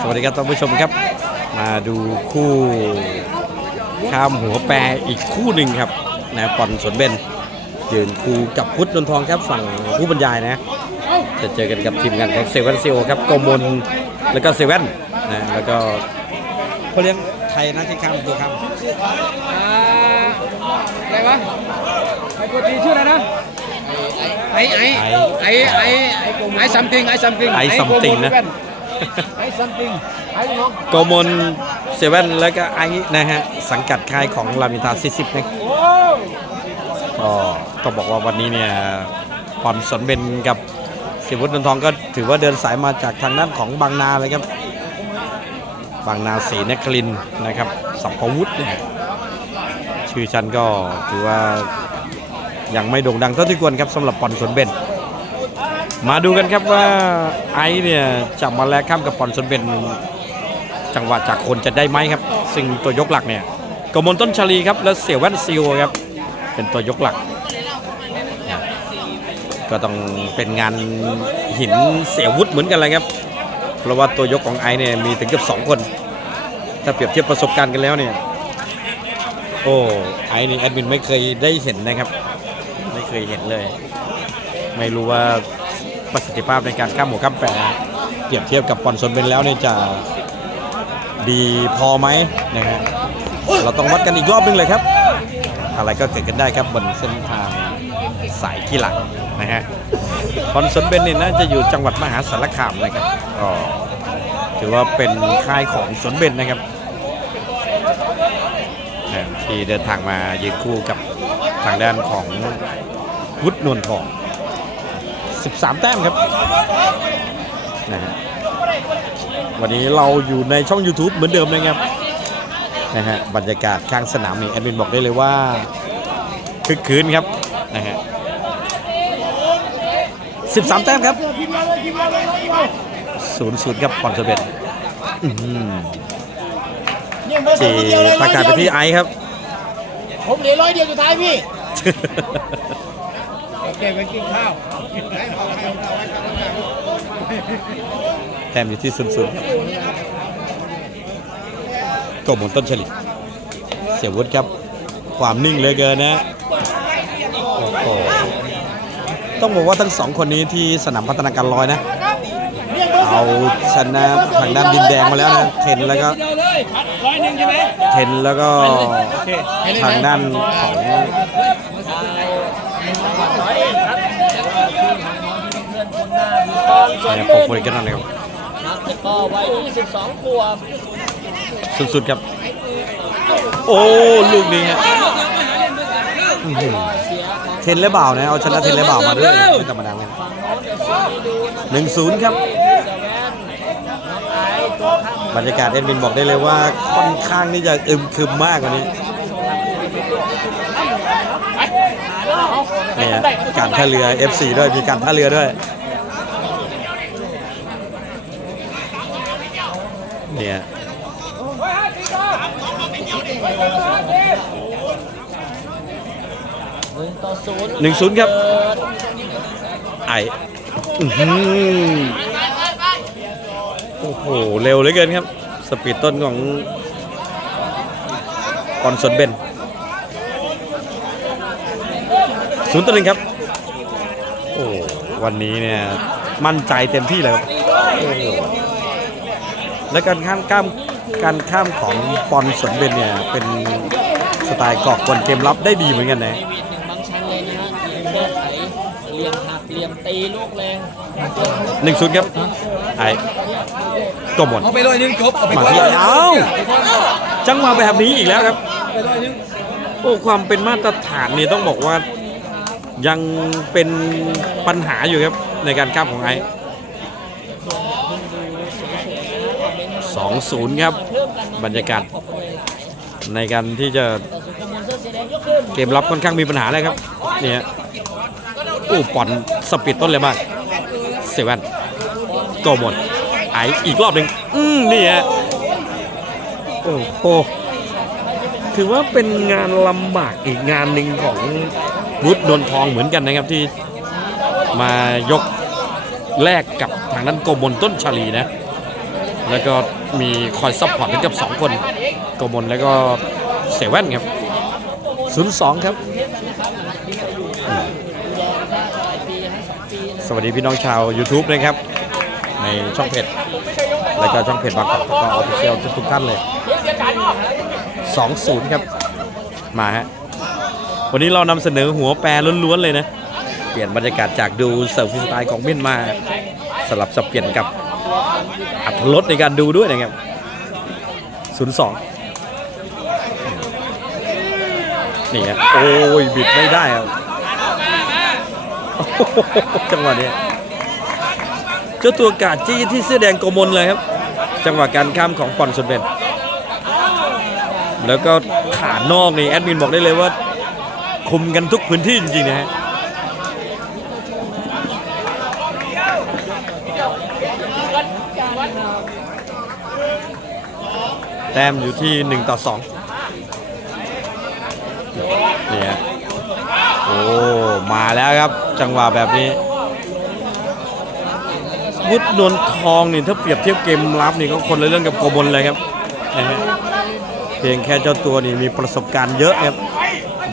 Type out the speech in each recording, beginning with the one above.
สวัสดีครับท่านผู้ชมครับ มาดูคู่ข้ามหัวแปรอีกคู่หนึ่งครับนะปอนสวนเบนยืนคู่กับพุทธนนทองครับฝั่งผู้บรรยายนะ จะเจอกันกับทีมงานของเซเว่นซีโอครับกมลแล้วก็เซเว่นนะแล้วก็เขาเลี้ยงไทยนะที่ข้ามตัวข้ามอ่าอะไรวะไอ้ตัวตีชื่ออะไรนะไอ้ไอ้ไอ้ไอ้ไอ้ซัมติงไอ้ซัมติงไอซัมติงนะ ไอ้ซัมติงไอ้น้องกมลเซเว่นแล้วก็ไอนะฮะ สังกัดค่ายของรามินทาซิสิบนะโอ้ก็ต้องบอกว่าวันนี้เนี่ยปอนสนเบนกับสิวุฒินนทองก็ถือว่าเดินสายมาจากทางด้านของบางนาเลยครับ บางนาศรีนครินทร์นะครับสัมภวุฒิเนี่ยชื่อฉันก็ถือว่ายังไม่โด่งดังเท่าที่ควรครับสำหรับปอนสนเบน มาดูกันครับว่าไอซ์เนี่ยจะมาแลกข้ามกับปอนสนเบนจังหวะจากคนจะได้ไหมครับ ซึ่งตัวยกหลักเนี่ยกมลต้นชลีครับและเสี่ยวแว่นซิวครับ เป็นตัวยกหลัก ก็ต้องเป็นงานหินเสียวุฒิเหมือนกันเลยครับ เพราะว่าตัวยกของไอซ์เนี่ยมีถึงเกือบสองคน ถ้าเปรียบเทียบประสบการณ์กันแล้วเนี่ยโอ้ไอซ์นี่แอดมินไม่เคยได้เห็นนะครับ ไม่เคยเห็นเลย ไม่รู้ว่า ประสิทธิภาพในการข้ามหัวข้ามแปรเปรียบเทียบกับปอนซนเบนแล้วเนี่ยจะดีพอไหมนะฮะเราต้องวัดกันอีกรอบนึงเลยครับ อะไรก็เกิดขึ้นได้ครับบนเส้นทางสายกีฬานะฮะปอนซนเบนเนี่ยน่าจะอยู่จังหวัดมหาสารคามนะครับก็ถือว่าเป็นค่ายของสวนเบนนะครับที่เดินทางมายืนคู่กับทางด้านของวุฒินวลทอง 13 แต้มครับนะฮะวันนี้เราอยู่ในช่อง YouTube เหมือนเดิมนะครับนะฮะบรรยากาศข้างสนามนี่แอดมินบอกได้เลยว่าคึกคืนครับนะฮะ13 แต้มครับศูนย์ศูนย์ครับปอนเซเบตจีประกาศไปที่ไอซ์ครับ ผมเหลือร้อยเดียวสุดท้ายพี่ โอเคไปกินข้าวแต้มอยู่ที่ศูนย์ศูนย์ครับกบหมุนต้นฉลิดเสียวุฒิครับ ความนิ่งเหลยเกินนะโอ้โหต้องบอกว่าทั้งสองคนนี้ที่สนามพัฒนาการลอยนะ เอาชนะทางด้านดินแดงมาแล้วนะเทนแล้วก็เดียวเลยร้อยหนึ่งใช่ไหมเทนแล้วก็ทางด้านของ เนี่ยโปรโฟลิกันนั่นเลยครับก็วัย22ขวบสุดๆครับ โอ้ลูกนี้ฮะอื้อหือเทนและบ่าวนะเอาชนะเทนและบ่าวมาด้วยไม่ธรรมดาเลยฝั่งโน้นเดี๋ยวสีดูหนึ่งศูนย์ครับเซเว่นน้องไอซ์ตัวข้างบรรยากาศเอ็ดวินบอกได้เลยว่าค่อนข้างที่จะอึมครึมมากกว่านี้เนี่ยการท่าเรือ FC ด้วยมีการท่าเรือด้วย เนี่ยหนึ่งต่อศูนย์หนึ่งศูนย์ครับเปิดไออื้อหือโอ้โห เร็วเหลือเกินครับ สปีดต้นของกอนสนเบนศูนย์ต่อหนึ่งครับ โอ้วันนี้เนี่ย มั่นใจเต็มที่เลยครับโอ้โห และการข้ามข้ามการข้ามของปอนสนเบนเนี่ยเป็นสไตล์กอกกวนเกมรับได้ดีเหมือนกันนะในวีดหนึ่งบางชั้นเลยนะฮะทีมแก้ไขเหลี่ยมหักเหลี่ยมตีลูกแรงหนึ่งศูนย์ครับไอ้ก็หมดเอาไปร้อยหนึ่งจบเอาไปมาก่อนที่เอ้าจังหวะแบบนี้อีกแล้วครับ ไปร้อยหนึ่งโอ้ความเป็นมาตรฐานนี่ต้องบอกว่ายังเป็นปัญหาอยู่ครับในการข้ามของไอ้ สองศูนย์ครับ บรรยากาศในการที่จะแต่สุดกมลเสื้อสีแดงยกมรับค่อนข้างมีปัญหาเลยครับเนี่ยโอ้ปอนสปีดต้นเลยมากเซเว่นโกหมดไออีกรอบหนึ่งอืมนี่ฮะโอ้โหถือว่าเป็นงานลำบากอีกงานหนึ่งของวุฒินนทองเหมือนกันนะครับที่มายกแลกกับทางนั้นโกมลต้นชาลีนะ แล้วก็ มีคอยซัพพอร์ตถึงกับ 2 คนโกมลแล้วก็เสแว่นครับ 02 ครับ สวัสดีพี่น้องชาว YouTube นะครับ ในช่องเพจแล้วก็ช่องเพจบางกอกตะกอออฟฟิเชียลทุกๆท่านเลย 20 ครับ มาฮะ วันนี้เรานำเสนอหัวแปรล้วนๆเลยนะ เปลี่ยนบรรยากาศจากดูเซิร์ฟฟรีสไตล์ของเมียนมาสลับสับเปลี่ยนกับ อัตรสในการดูด้วยนะครับ 02 นี่ฮะโอ้ย บิดไม่ได้ครับจังหวะนี้เจ้าตัวกาดจี้ที่เสื้อแดงโกมลเลยครับ จังหวะการข้ามของปอนสุดเบนแล้วก็ขานอกนี่แอดมินบอกได้เลยว่า คุมกันทุกพื้นที่จริงๆนะฮะ แต้มอยู่ที่ 1 ต่อ2เนี่ยโอ้มาแล้วครับจังหวะแบบนี้ วุฒินวลทองนี่ถ้าเปรียบเทียบเกมรับนี่ก็คนละเรื่องกับโกบลเลยครับนะฮะเพียงแค่เจ้าตัวนี่มีประสบการณ์เยอะครับ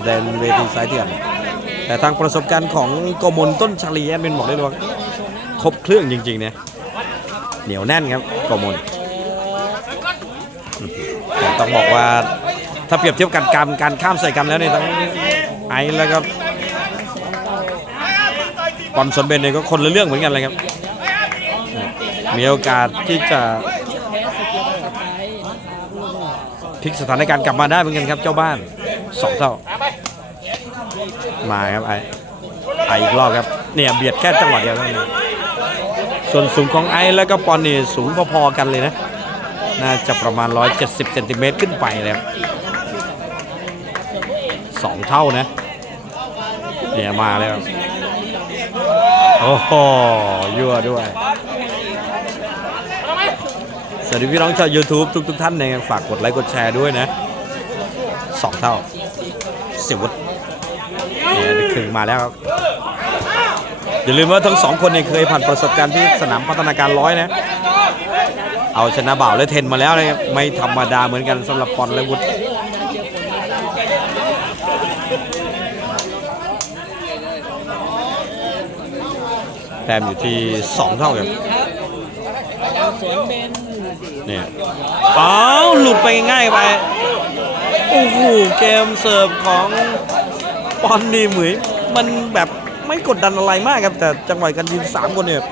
แดนเวทีสายเถื่อนแต่ทางประสบการณ์ของโกมลต้นชาลีแอดมินบอกได้เลยว่าครบเครื่องจริงๆเนี่ยเหนียวแน่นครับโกมล ต้องบอกว่าถ้าเปรียบเทียบกันการการข้ามใส่กันแล้วเนี่ยทั้งไอซ์แล้วก็ปอนสนเบนเนี่ยก็คนละเรื่องเหมือนกันเลยครับ มีโอกาสที่จะพลิกสถานการณ์กลับมาได้เหมือนกันครับเจ้าบ้านสองเท่า มาครับไอไออีกรอบครับเนี่ยเบียดแค่จังหวะเดียวเท่านั้นส่วนสูงของไอซ์แล้วก็ปอนนี่สูงพอๆกันเลยนะ น่าจะประมาณ 170เซนติเมตรขึ้นไปเลยครับสองเท่านะเนี่ยมาแล้ว โอ้โหยั่วด้วย สวัสดีพี่น้องชาว YouTube ทุกทุกท่านนะครับฝากกดไลค์กดแชร์ด้วยนะสองเท่าสิวุฒเนี่ยได้ครึ่งมาแล้วครับอย่าลืมว่าทั้งสองคนเนี่ยเคยผ่านประสบการณ์ที่สนามพัฒนาการร้อยนะ เอาชนะบ่าวและเทนมาแล้วนะครับไม่ธรรมดาเหมือนกันสำหรับปอนและวุฒิแต้มอยู่ที่ 2 เท่ากันเบนเนี่ยอ้าวหลุดไปง่ายไป โอ้โห เกมเสิร์ฟของปอนนี่เหมือนมันแบบไม่กดดันอะไรมากครับ แต่จังหวะการยิง3คนเนี่ย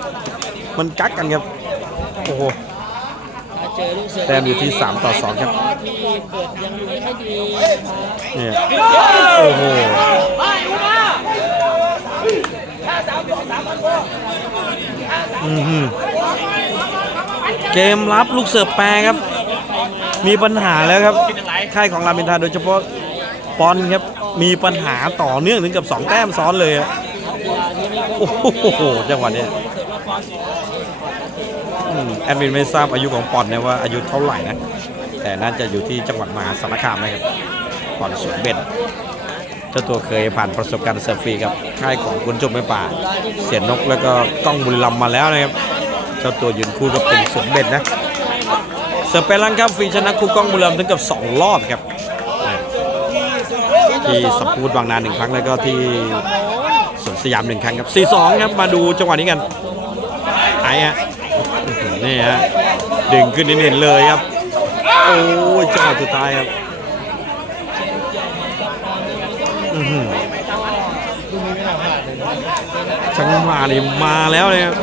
มันกักกันครับ โอ้โห เจอลูกเสือแต้มอยู่ที่3ต่อ2ครับ ที่เปิดยังไม่ดีนะครับเนี่ยโอ้โหอือหือเกมรับลูกเสิร์ฟแปรครับ มีปัญหาแล้วครับค่ายของรามินทาโดยเฉพาะปอนครับ มีปัญหาต่อเนื่องถึงกับ 2 แต้มซ้อนเลยอะโอ้โหจังหวะเนี้ยอืม แอดมินไม่ทราบอายุของปอนนะว่าอายุเท่าไหร่นะ แต่น่าจะอยู่ที่จังหวัดมหาสารคามนะครับปอนสวนเบนเจ้าตัวเคยผ่านประสบการณ์เซิร์ฟฟรีกับค่ายของคุณจมไม่ป่า เสียนนกแล้วก็กล้องบุรีรัมมาแล้วนะครับ เจ้าตัวยืนคู่กับเป็นสวนเบนนะ เสิร์ฟไปลังครับฟรีชนะคู่กล้องบุรีรัมถึงกับ 2 รอบครับ ที่สปูดบางนาหนึ่งครั้งแล้วก็ที่สวนสยามหนึ่งครั้งครับ 4-2 ครับ มาดูจังหวะนี้กันไอ้ฮะ นี่ฮะดึงขึ้นเน้นๆเลยครับ โอ้ยจังหวะสุดท้ายครับจังหวะนี่มาแล้วเลยครับ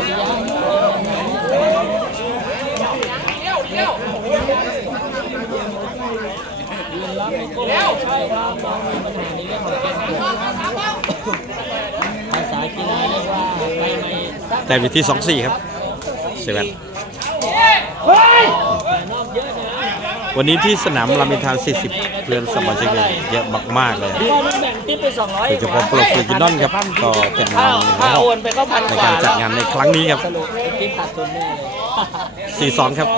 ภาษากีฬาเรียกว่าไปไม่ซักแต่อยู่ที่2-4ครับเซเว่น วันนี้ที่สนามรามินทาน40 เรือนสมาชิกเนี่ยเยอะมากๆเลยพอมันแบ่งติ๊บไปสองร้อยโดยเฉพาะโปรฟิจินอนครับก็เป็นถ้าหนึ่งในถ้าหโอกนไปก็พันในกว่าการจัดงานในครั้งนี้ครับสรุปติ๊บขาดทุนแน่เลย4-2 ครับ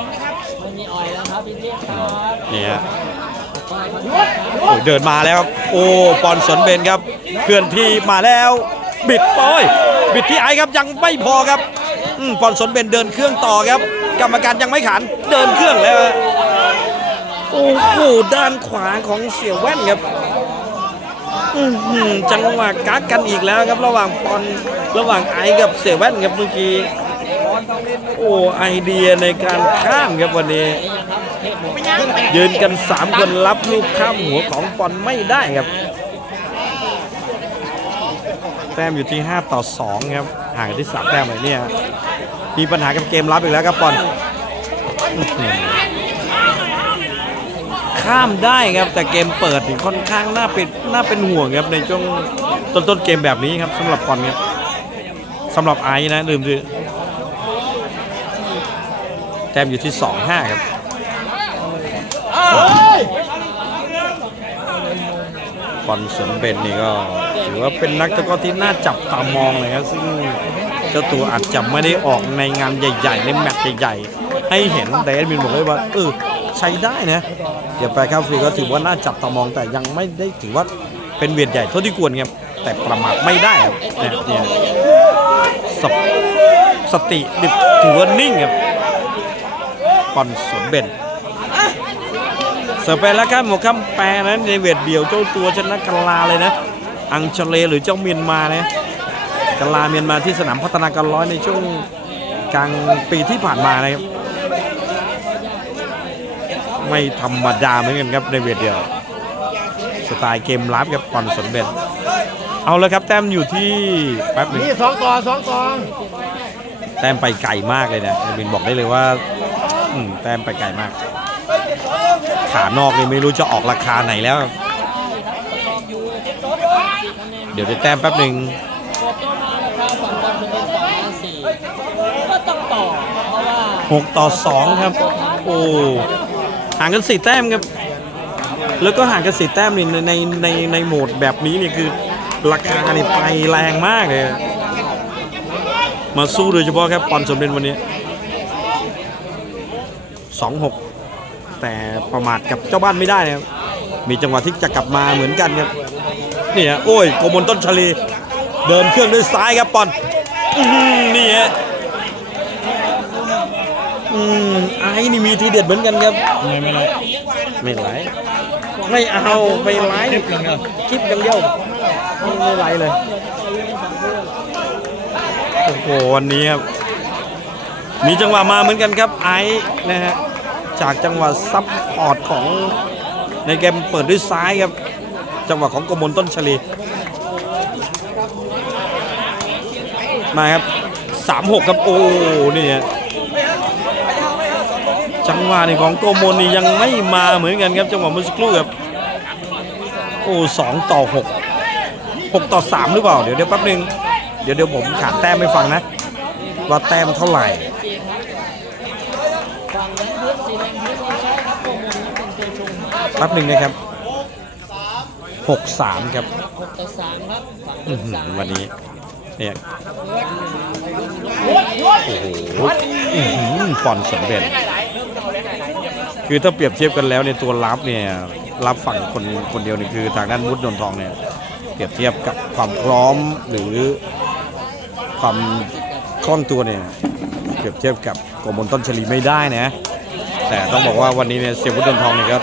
ไม่มีออยแล้วครับพี่เจี๊ยบครับนี่ฮะโอ้ยเดินมาแล้วครับโอ้ปอนสนเบนครับเคลื่อนที่มาแล้ว บิดโอ้ยบิดที่ไอครับยังไม่พอครับอืมปอนสนเบนเดินเครื่องต่อครับ กรรมการยังไม่ขันเดินเครื่องแล้วโอ้โหด้านขวาของเสี่ยวแว่นครับจังหวะกักกันอีกแล้วครับระหว่างปอนระหว่างไอกับเสี่ยวแว่นครับเมื่อกี้โอ้ไอเดียในการข้ามครับวันนี้ยืนกัน 3 คนรับลูกข้ามหัวของปอนไม่ได้ครับแต้มอยู่ที่ 5 ต่อ 2 ครับห่างที่ 3 แต้มเลยเนี่ย มีปัญหากับเกมรับอีกแล้วครับปอนข้ามได้ครับแต่เกมเปิดค่อนข้างน่าเป็นน่าเป็นห่วงครับในช่วงต้นต้นๆเกมแบบนี้ครับสำหรับปอนครับสำหรับไอ้นะลืมดูแต้มอยู่ที่ 2-5 ครับบอลสวนเบนนี่ก็ถือว่าเป็นนักตะกอที่น่าจับตามองเลยครับซึ่ง จ้าตัวอาจจะไม่ได้ออกในงานใหญ่ ๆ ในแมตช์ใหญ่ๆ ให้เห็นแต่แอดมินบอกเลยว่าเออใช้ได้นะ เดี๋ยวไปครับฟรีก็ถือว่าน่าจับตามองแต่ยังไม่ได้ถือว่าเป็นเวียนใหญ่เท่าที่ควรครับแต่ประมาทไม่ได้ครับเนี่ยเนี่ยสสติดิถือว่านิ่งครับบอลสวนเบนเสิร์ฟไปแล้วครับหมวกคำแปรนั้นในเวทเดียวเจ้าตัวชนะกลาเลยนะ อังเชเลหรือเจ้าเมียนมานะ กลาเมียนมาที่สนามพัฒนาการร้อยในช่วงกลางปีที่ผ่านมานะครับ ไม่ธรรมดาเหมือนกันครับในเวทเดียว สไตล์เกมรับกับปอนสนเบ็ดเอาเลยครับแต้มอยู่ที่แป๊บหนึงนี่สองต่อสองต่อแต้มไปไกลมากเลยนะบินบอกได้เลยว่าอืมแต้มไปไกลมาก ขานอกนี่ไม่รู้จะออกราคาไหนแล้ว เดี๋ยวจะแต้มแป๊บหนึ่ง กดตัวมาราคาฝั่งบอลเป็นสองล้านสี่ก็ต้องต่อ เพราะว่า 6 ต่อ 2 ครับ โอ้ห่างกันสี่แต้มครับ แล้วก็ห่างกันสี่แต้มนี่ในในในในโหมดแบบนี้นี่คือราคานี่ไปแรงมากเลย มาสู้โดยเฉพาะครับปอนสมเด็จวันนี้ 2-6 แต่ประมาทกับเจ้าบ้านไม่ได้นะครับ มีจังหวะที่จะกลับมาเหมือนกันครับนี่ฮะโอ้ยโกมลต้นชลี เดินเครื่องด้วยซ้ายครับปอนนี่ฮะ อืม ไอ้นี่มีทีเด็ดเหมือนกันครับ ไม่ไม่ไรไม่ไหลไม่เอาไม่ไหลคลิปอย่างเดียวไม่ไหลเลย โอ้โหวันนี้ครับ มีจังหวะมาเหมือนกันครับไอ้นะฮะ จากจังหวะซับพอร์ตของในเกมเปิดด้วยซ้ายครับ จังหวะของกมลต้นชลีมาครับสามหกครับ โอ้นี่ฮะจั งหวะนี่ของโกโมนนี่ยังไม่มาเหมือนกันครับจังหวะเมื่อสักครู่ครับโอ้สองต่อหกหกต่อสามหรือเปล่าเดี๋ยวเดี๋ยวแป๊บนึงเดี๋ยวเดี๋ยวผมขาดแต้มไม่ฟังนะ ว่าแต้มเท่าไหร่แดงพื้นใช้ครับโกโมนเป็นตัวชงแป๊บนึงนะครับหกสามครับหกต่อสามครับวันนี้เนี่ยโอ้โหฟอหือปอนสมเด็จ คือถ้าเปรียบเทียบกันแล้วในตัวรับเนี่ยรับฝั่งคนคนเดียวนี่คือทางด้านมุดนนทองเนี่ยเปรียบเทียบกับความพร้อมหรือความคล่องตัวเนี่ยเปรียบเทียบกับโกมลต้นชลีไม่ได้นะแต่ต้องบอกว่าวันนี้เนี่ยเสียวุฒิดนทองเนี่ยก็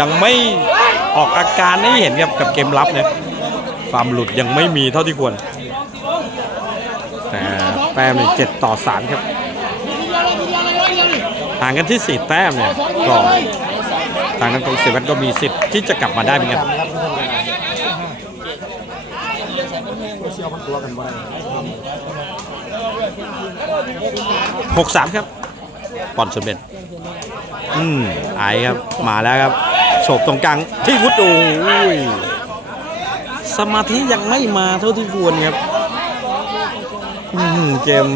ยังไม่ออกอาการให้เห็นกับกับเกมรับเนี่ยความหลุดยังไม่มีเท่าที่ควร แต่แต้มเนี่ยเจ็ดต่อสามครับ ห่างกันที่ 4 แต้มเนี่ยก็ทางนั้นของเสียวัตก็มีสิทธิ์ที่จะกลับมาได้เหมือนกันหกสามครับปอนสมเด็จอืมไอครับ มาแล้วครับโฉบตรงกลางที่วุฒิโอ้ยสมาธิยังไม่มาเท่าที่ควรครับอืมเกม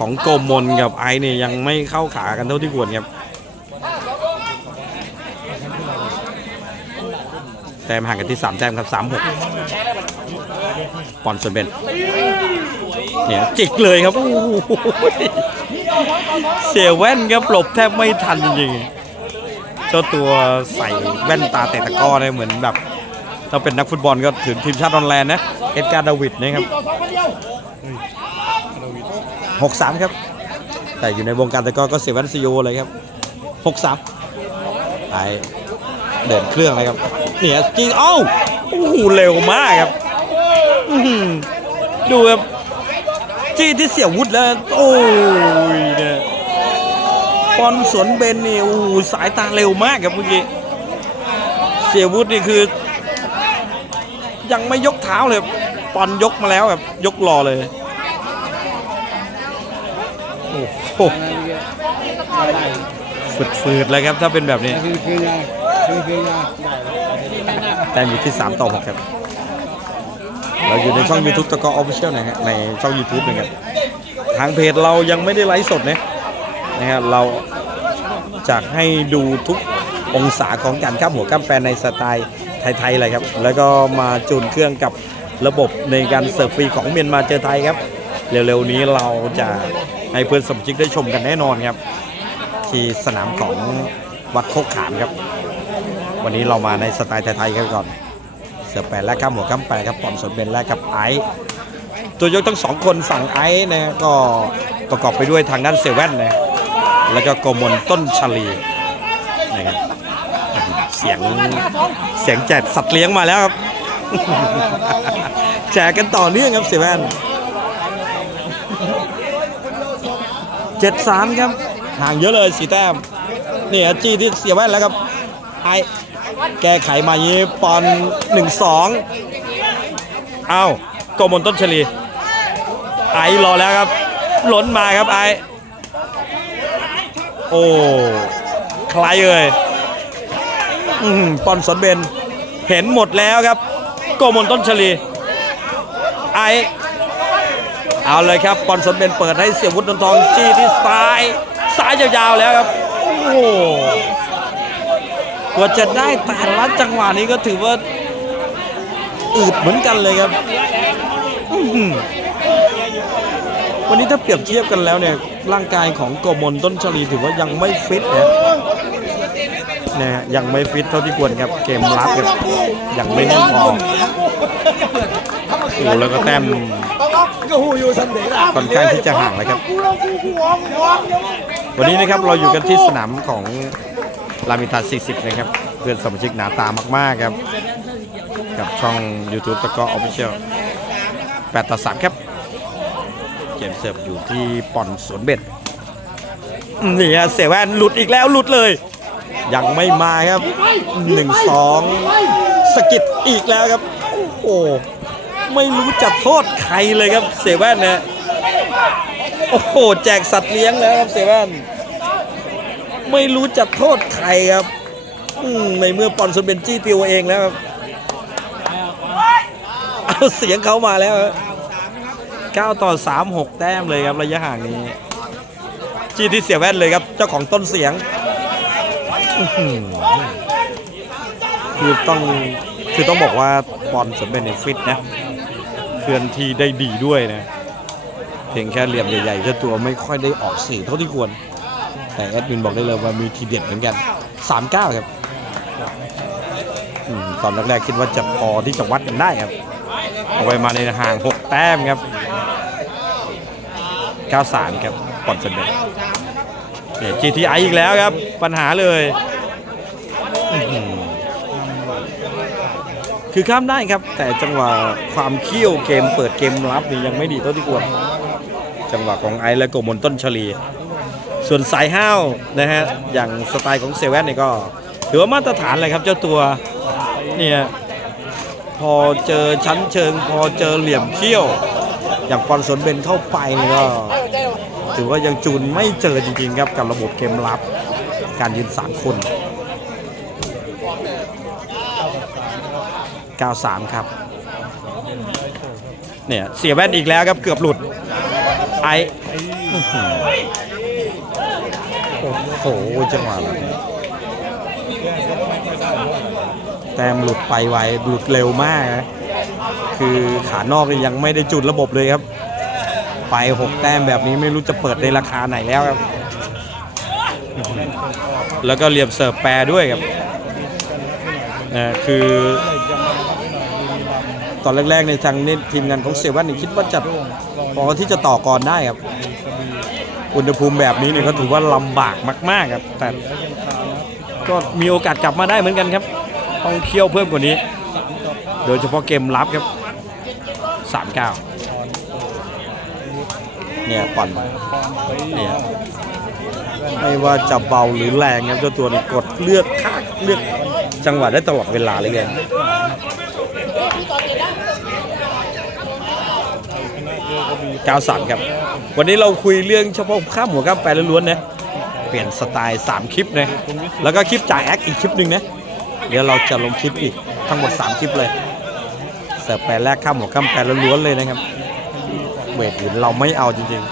ของโกมลกับไอเนี่ยยังไม่เข้าขากันเท่าที่ควรครับ แต้มห่างกันที่ 3 แต้มครับ3 6ปอนสมเด็จเนี่ยจิกเลยครับโอ้โหเสียแว่นครับหลบแทบไม่ทันจริงๆเจ้าตัวใส่แว่นตาเตะตะก้อเนี่ยเหมือนแบบ ถ้าเป็นนักฟุตบอลก็ถึงทีมชาติฮอลแลนด์นะเอ็ดการ์ดาวิดนะครับหกสามครับ แต่อยู่ในวงการแต่ก็ก็เสียวันซีโอเลยครับหกสามไอเดินเครื่องเลยครับเนี่ยจริงเอ้าโอ้โหเร็วมากครับอื้อหือดูครับจี้ที่เสียวุฒิแล้วโอ้ยเนี่ยปอนสวนเบนนี่โอ้โหสายตาเร็วมากครับเมื่อกี้เสียวุฒินี่คือ ยังไม่ยกเท้าเลยปอนยกมาแล้วแบบยกรอเลยโอ้โหฝืดๆเลยครับถ้าเป็นแบบนี้ แต้มอยู่ที่ 3 ต่อ 6 ครับ เราอยู่ในช่อง YouTube ตะกอออฟฟิเชียลนะฮะในช่อง YouTube นะครับทางเพจเรายังไม่ได้ไลฟ์สดนะนะฮะเราจะให้ดูทุกองศาของการข้ามหัวข้ามแปรในสไตล์ ไทยๆเลยครับ แล้วก็มาจูนเครื่องกับระบบในการเสิร์ฟฟรีของเมียนมาเจอไทยครับ เร็วๆนี้เราจะให้เพื่อนสมาชิกได้ชมกันแน่นอนครับ ที่สนามของวัดโคกขามครับ วันนี้เรามาในสไตล์ไทยๆกันก่อน เสือแปดและข้ามหัวข้ามแปดครับปอมสนเบนและกับไอซ์ตัวยกทั้งสองคนฝั่งไอซ์นะก็ประกอบไปด้วยทางด้านเซเว่นนะแล้วก็โกมลต้นชลีนะครับ เสียงเสียงแจกสัตว์เลี้ยงมาแล้วครับ แจกกันต่อเนื่องครับเซเว่นเจ็ดสามครับห่างเยอะเลยสีแต้มนี่จี้ที่เสียแว่นแล้วครับไอแก้ไขมาอย่างนี้ปอนหนึ่งสองเอาโกมลต้นชลีไอรอแล้วครับล้นมาครับไอโอ้ใครเอ่ย อื้อหือปอนสนเบนเห็นหมดแล้วครับ โกมลต้นชลีไอเอาเลยครับปอนสนเบนเปิดให้เสียวุฒินนทองจี้ที่ซ้ายซ้ายยาวๆแล้วครับโอ้โหกว่าจะได้แต่ละจังหวะนี้ก็ถือว่าอืดเหมือนกันเลยครับวันนี้ถ้าเปรียบเทียบกันแล้วเนี่ยร่างกายของโกมลต้นชลีถือว่ายังไม่ฟิตนะ นะฮะยังไม่ฟิตเท่าที่ควรครับ เกมรับครับยังไม่แน่นพอโอ้แล้วก็แต้มค่อนข้างที่จะห่างเลยครับ วันนี้นะครับเราอยู่กันที่สนามของรามินทา40 นะครับ เพื่อนสมาชิกหนาตามาก ๆ ครับ กับช่อง YouTube ตะกอออฟฟิเชียล8ต่อ3ครับ เกมเสิร์ฟอยู่ที่ป่อนสวนเบ็ดนี่ฮะเสียแว่นหลุดอีกแล้วหลุดเลย ยังไม่มาครับ1 2สกิดอีกแล้วครับ โอ้ไม่รู้จะโทษใครเลยครับ เสียแว่นนะโอ้โหแจกสัตว์เลี้ยงแล้วครับเสียแว่นไม่รู้จะโทษใครครับอืในเมื่อปอนซนเบนจี้ติวเองแล้วครับเอาเสียงเขามาแล้วครับ9ต่อ 3 6 แต้มเลยครับระยะห่างนี้ จี้ที่เสียแว่นเลยครับ เจ้าของต้นเสียง คือต้องคือต้องบอกว่าปอนสนเบนในฟิตนะเคลื่อนที่ได้ดีด้วยนะ เพียงแค่เหลี่ยมใหญ่ๆเจ้าตัวไม่ค่อยได้ออกสื่อเท่าที่ควร แต่แอดมินบอกได้เลยว่ามีทีเด็ดเหมือนกัน 3-9 ครับตอนแรกๆคิดว่าจะพอที่จะวัดกันได้ครับเอาไปมาในห่าง 6 แต้มครับ 93 ครับปอนเซนเดนเนี่ย GTI อีกแล้วครับ ปัญหาเลยอื้อหือ คือข้ามได้ครับ แต่จังหวะความเขี้ยวเกมเปิดเกมรับนี่ยังไม่ดีเท่าที่ควรจังหวะของไอซ์และโกมลต้นชลี ส่วนสายห้าวนะฮะอย่างสไตล์ของเซเว่นนี่ก็ถือว่ามาตรฐานเลยครับเจ้าตัวเนี่ยพอเจอชั้นเชิง พอเจอเหลี่ยมเขี้ยว อย่างปอนสนเบนเข้าไปนี่ก็ถือว่ายังจูนไม่เจอจริงๆครับกับระบบเกมรับ การยืนสามคน 93 ครับ เนี่ย เสียแว่นอีกแล้วครับเกือบหลุด ไอโอ้โหจังหวะแบบนี้แต้มหลุดไปไวหลุดเร็วมากนะคือขานอกยังไม่ได้จุดระบบเลยครับ ไป 6 แต้มแบบนี้ไม่รู้จะเปิดในราคาไหนแล้วครับ แล้วก็เหลี่ยมเสิร์ฟแปรด้วยครับนะคือ ตอนแรกๆในทางนี้ทีมงานของเซเว่นนี่คิดว่าจะพอที่จะต่อกรได้ครับ อุณหภูมิแบบนี้เนี่ยก็ถือว่าลำบากมาก ๆครับ แต่ก็มีโอกาสกลับมาได้เหมือนกันครับ ต้องเที่ยวเพิ่มกว่านี้ โดยเฉพาะเกมรับครับ3-9เนี่ยปั่นเนี่ยไม่ว่าจะเบาหรือแรงครับเจ้าตัวนี้กดเลือกค่าเลือกจังหวะได้ตลอดเวลาเลย กัน93ครับ วันนี้เราคุยเรื่องเฉพาะข้ามหัวข้ามแปลล้วนๆนะเปลี่ยนสไตล์ 3 คลิปนะแล้วก็คลิปจ่ายแอคอีกคลิปหนึ่งนะเดี๋ยวเราจะลงคลิปอีกทั้งหมด 3 คลิปเลยเสิร์ฟแปลแรกข้ามหัวข้ามแปลล้วนๆเลยนะครับเวทอื่นเราไม่เอาจริง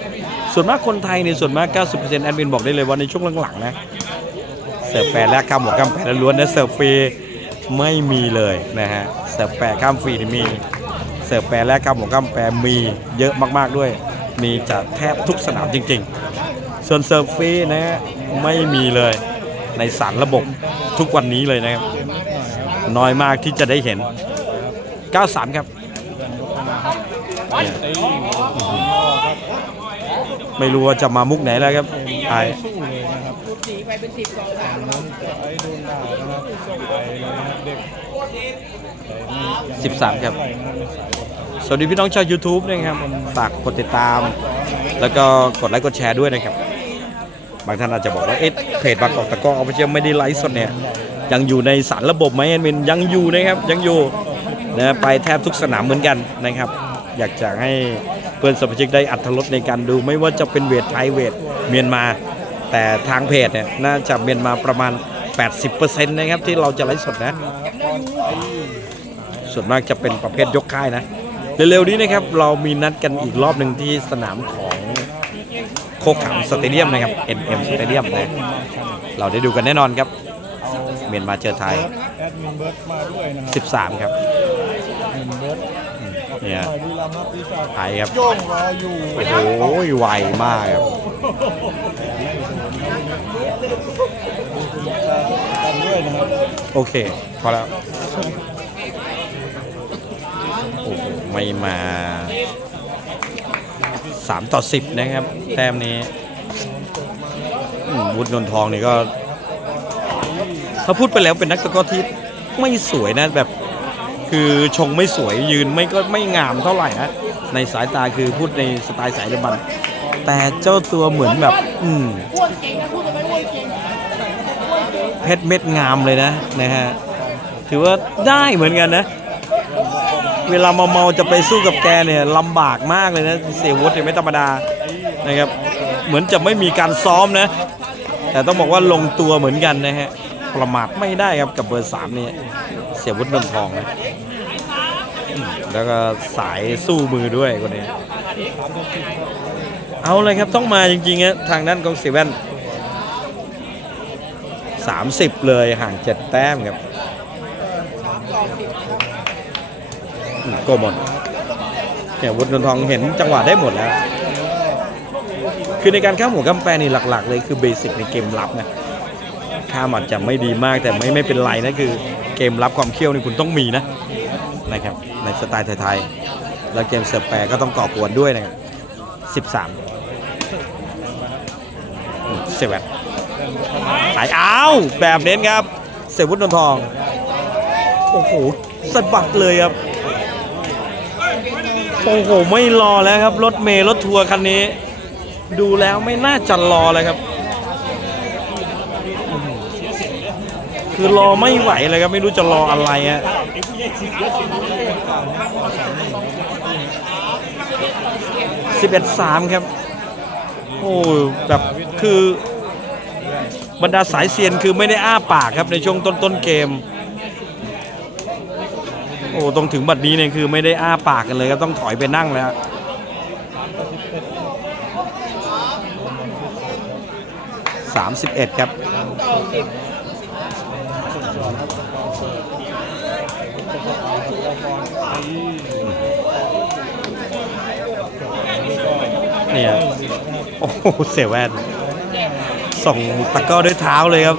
ๆ ส่วนมากคนไทยเนี่ยส่วนมาก 90%แอดมินบอกได้เลยว่าในช่วงหลังๆนะเสิร์ฟแปรแรกข้ามหัวข้ามแปรล้วนๆนะเสิร์ฟฟรีไม่มีเลยนะฮะเสิร์ฟแปรข้ามฟรีนี่มี เสิร์ฟแปรแรกข้ามหัวข้ามแปรมีเยอะมากๆด้วย มีจากแทบทุกสนามจริงๆ ส่วนเสิร์ฟฟรีนะฮะไม่มีเลยในสารระบบทุกวันนี้เลยนะครับ น้อยมากที่จะได้เห็น 93 ครับ ไม่รู้ว่าจะมามุกไหนแล้วครับไอสิบสามครับ สวัสดีพี่น้องชาว YouTube นะครับฝากกดติดตาม แล้วก็กดไลค์กดแชร์ด้วยนะครับ บางท่านอาจจะบอกว่าเอ๊ะเพจบางกอกตะก้อเอาไปเชียไม่ได้ไลฟ์สดเนี่ยยังอยู่ในสารระบบไหมแอดมินยังอยู่นะครับยังอยู่นะไปแทบทุกสนามเหมือนกันนะครับ อยากจะให้เพื่อนสมาชิกได้อัธรสในการดู ไม่ว่าจะเป็นเวทไทยเวทเมียนมา แต่ทางเพจเนี่ยน่าจะเมียนมาประมาณ 80%นะครับที่เราจะไลฟ์สดนะ ส่วนมากจะเป็นประเภทยกค่ายนะ เร็วๆนี้นะครับเรามีนัดกันอีกรอบหนึ่งที่สนามของโคขามสเตเดียมนะครับ NM สเตเดียมนะเราได้ดูกันแน่นอนครับ เมียนมาเจอไทย แอดมินเบิร์ดมาด้วยนะครับ13 ครับแอดมินเบิร์ดเนี่ยหน่อยดีลำครับปีศาจไทยครับ โย่งรออยู่โอ้โหไวมากครับ กันด้วยนะครับ โอเค พอแล้วโอ้โห ไม่มา 3 ต่อ 10 นะครับ แต้มนี้วุฒินนทองนี่ก็ ถ้าพูดไปแล้วเป็นนักตะก้อที่ไม่สวยนะแบบ คือชงไม่สวยยืนไม่ก็ไม่งามเท่าไหร่นะในสายตาคือพูดในสไตล์สายระบันแต่เจ้าตัวเหมือนแบบ อืมเพชรเม็ดงามเลยนะนะฮะถือว่าได้เหมือนกันนะ เวลาเมาเมาจะไปสู้กับแกเนี่ยลำบากมากเลยนะเสียวุฒิเนี่ยไม่ธรรมดานะครับ เหมือนจะไม่มีการซ้อมนะ แต่ต้องบอกว่าลงตัวเหมือนกันนะฮะประมาทไม่ได้ครับกับเบอร์สามนี่เสียวุฒินนทองนะแล้วก็สายสู้มือด้วยคนนี้เอาเลยครับต้องมาจริงๆฮะทางด้านกองเสียแว่น30 เลยห่าง 7 แต้มครับ โกมอนเนี่ยวุฒินนทองเห็นจังหวะได้หมดแล้ว คือในการข้ามหัวกำแพงนี่หลัก ๆ เลยคือเบสิกในเกมรับนะข้ามอาจจะไม่ดีมากแต่ไม่ไม่เป็นไรนะคือเกมรับความเขี้ยวนี่คุณต้องมีนะนะครับในสไตล์ไทยๆแล้วเกมเสิร์ฟแปรก็ต้องก่อกวนด้วยนะครับ13เซเว่นหายอ้าวแบบเน้นครับ เสวุฒินนทอง โอ้โหสะบัดเลยครับ โอ้โหไม่รอแล้วครับ รถเมล์รถทัวร์คันนี้ ดูแล้วไม่น่าจะรอเลยครับ คือรอไม่ไหวเลยครับ ไม่รู้จะรออะไรฮะสิบเอ็ดสามครับ โอ้แบบคือบรรดาสายเซียนคือไม่ได้อ้าปากครับในช่วงต้นต้นๆเกม โอ้ตรงถึงบัดนี้เนี่ยคือไม่ได้อ้าปากกันเลยครับต้องถอยไปนั่งแล้ว31ครับเนี่ยโอ้โหเสียแว่นส่งตะก้อด้วยเท้าเลยครับ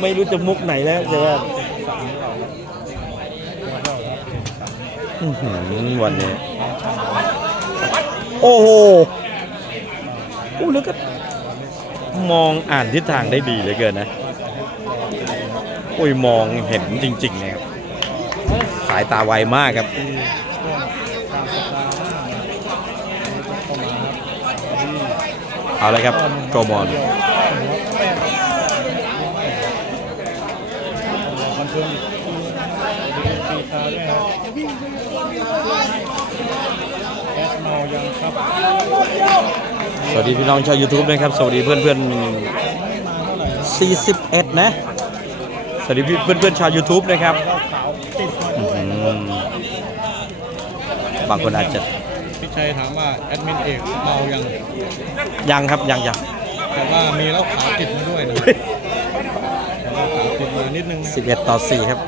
ไม่รู้จะมุกไหนแล้วเสียแว่น อื้อหือวันนี้ โอ้โหอู้แล้วก็มองอ่านทิศทางได้ดีเหลือเกินนะโอ้ยมองเห็นจริงๆนะครับสายตาไวมากครับเข้ามาครับเอาเลยครับโกมอนบันเทิง แอดเมายังครับสวัสดีพี่น้องชาว YouTube นะครับ สวัสดีเพื่อนเพื่อน41 นะ สวัสดีเพื่อนเพื่อนๆชาว YouTube นะครับเหล้าขาวติดมาด้วยอืมบางคนอาจจะพี่ชัยถามว่าแอดมินเอกเมายังยังครับยังยังแต่ว่ามีเหล้าขาวติดมาด้วยนะเหล้าขาวติดมานิดนึงนะ11 ต่อ 4 ครับ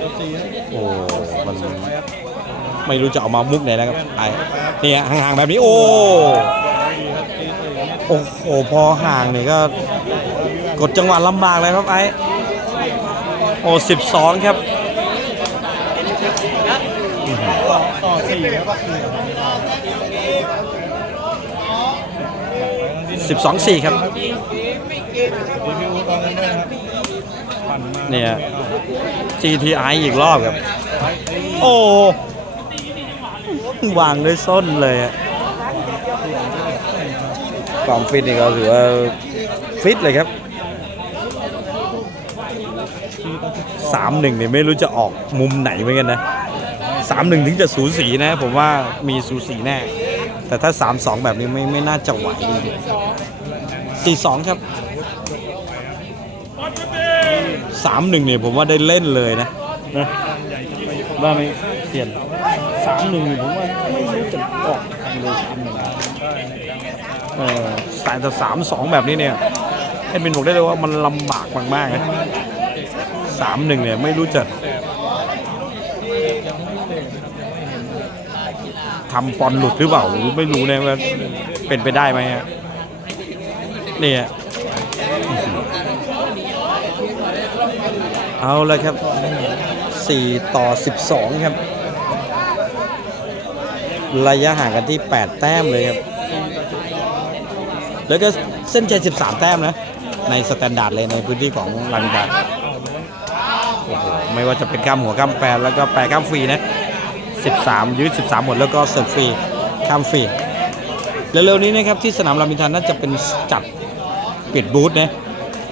ตัวซีครับโอ้ มัน ไม่รู้จะเอามามุกไหนแล้วครับไอ้เนี่ยห่างๆแบบนี้โอ้โอ้โหพอห่างเนี่ยก็กดจังหวะลำบากเลยครับไอ้โอ้12ครับต่อสี่ครับ12 4ครับดีพี่อูตอนนั้นด้วยนะครับเนี่ย GTI อีกรอบครับ โอ้ วางด้วยส้นเลยอะความฟิตนี่ก็ถือว่าฟิตเลยครับสามหนึ่งเนี่ยไม่รู้จะออกมุมไหนเหมือนกันนะสามหนึ่งถึงจะสูสีนะ ผมว่ามีสูสีแน่ แต่ถ้าสามสองแบบนี้ไม่ไม่น่าจะไหวจริงๆสี่สองครับสามหนึ่งเนี่ยผมว่าได้เล่นเลยนะนะว่าไม่เปลี่ยน สามหนึ่งผมว่าไม่รู้จะออกทางเลยสามหนึ่งเออแต่สามสองแบบนี้เนี่ยให้เป็นบอกได้เลยว่ามันลำบากมากๆนะสามหนึ่งเนี่ยไม่รู้จะทำปอนหลุดหรือเปล่าหรือไม่รู้นะว่าเป็นไปได้ไหมฮะเนี่ยเอาลยครับ 4 ต่อ 12 ครับ ระยะห่างกันที่ 8 แต้มเลยครับ แล้วก็เส้นใจ 13 แต้มนะ ในสแตนดาร์ดเลยในพื้นที่ของลามินดาโอ้โห ไม่ว่าจะเป็นก้ามหัวก้ามแปรแล้วก็แปรก้ามฟรีนะ 13 ยืด 13 หมดแล้วก็เสิร์ฟฟรีก้ามฟรีเร็วๆนี้นะครับที่สนามรามอินทราน่าจะเป็นจัดปิดบูธนะ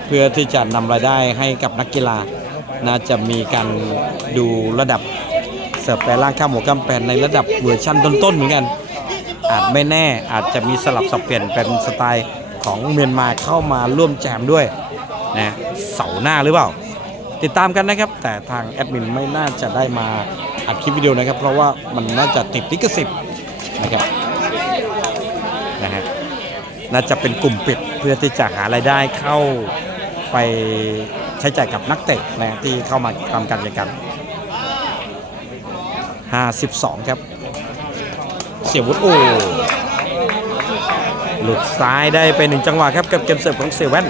เพื่อที่จะนำรายได้ให้กับนักกีฬา น่าจะมีการดูระดับ สิร์ฟแปรร่างข้ามหัวกล้ามแปรในระดับเวอร์ชันต้นๆเหมือนกัน อาจไม่แน่อาจจะมีสลับสับเปลี่ยนเป็นสไตล์ของเมียนมาเข้ามาร่วมแจมด้วยนะเสาหน้าหรือเปล่า ติดตามกันนะครับ แต่ทางแอดมินไม่น่าจะได้มาอัดคลิปวิดีโอนะครับ เพราะว่ามันน่าจะติดลิขสิทธิ์นะครับนะฮะน่าจะเป็นกลุ่มปิดเพื่อที่จะหารายได้เข้าไปใช้จ่ายกับนักเตะนะที่เข้ามาทำการแข่งขัน 52 ครับ เสียวุฒิโอ้หลุดซ้ายได้ไปหนึ่งจังหวะครับกับเกมเสิร์ฟของเซเว่น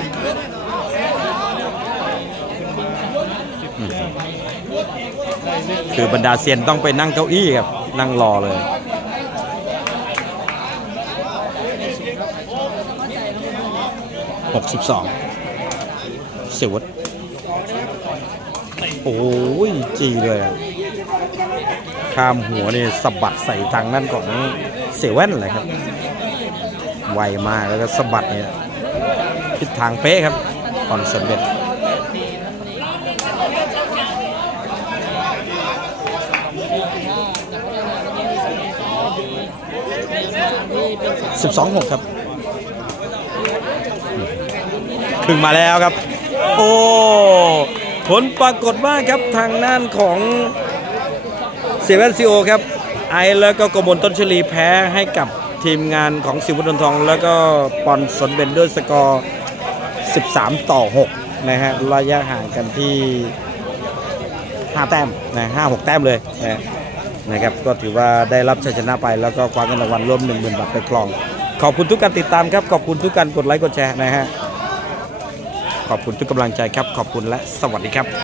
คือบรรดาเซียนต้องไปนั่งเก้าอี้ครับ นั่งรอเลย62เสียวัดโอ้ย จีเลยอะ ข้ามหัวนี่สะบัดใส่ทางนั่นของเสียแว่นเลยครับ ไวมากแล้วก็สะบัดเนี่ยทิศทางเป๊ะครับก่อนสำเร็จ12 6ครับถึงมาแล้วครับ โอ้ผลปรากฏว่าครับทางด้านของ เซเว่นซีโอครับไอแล้วก็กมลต้นชลีแพ้ให้กับทีมงานของสิวุฒนทอง แล้วก็ปอนสนเบนด้วยสกอร์ 13 ต่อ 6 นะฮะระยะห่างกันที่ 5 แต้มนะ5 6แต้มเลยนะนะครับก็ถือว่าได้รับชัยชนะไปแล้วก็คว้าเงินรางวัลร่วม 10,000 บาทไปครอง ขอบคุณทุกการติดตามครับ ขอบคุณทุกการกดไลค์กดแชร์นะฮะขอบคุณทุกกำลังใจครับ ขอบคุณและสวัสดีครับ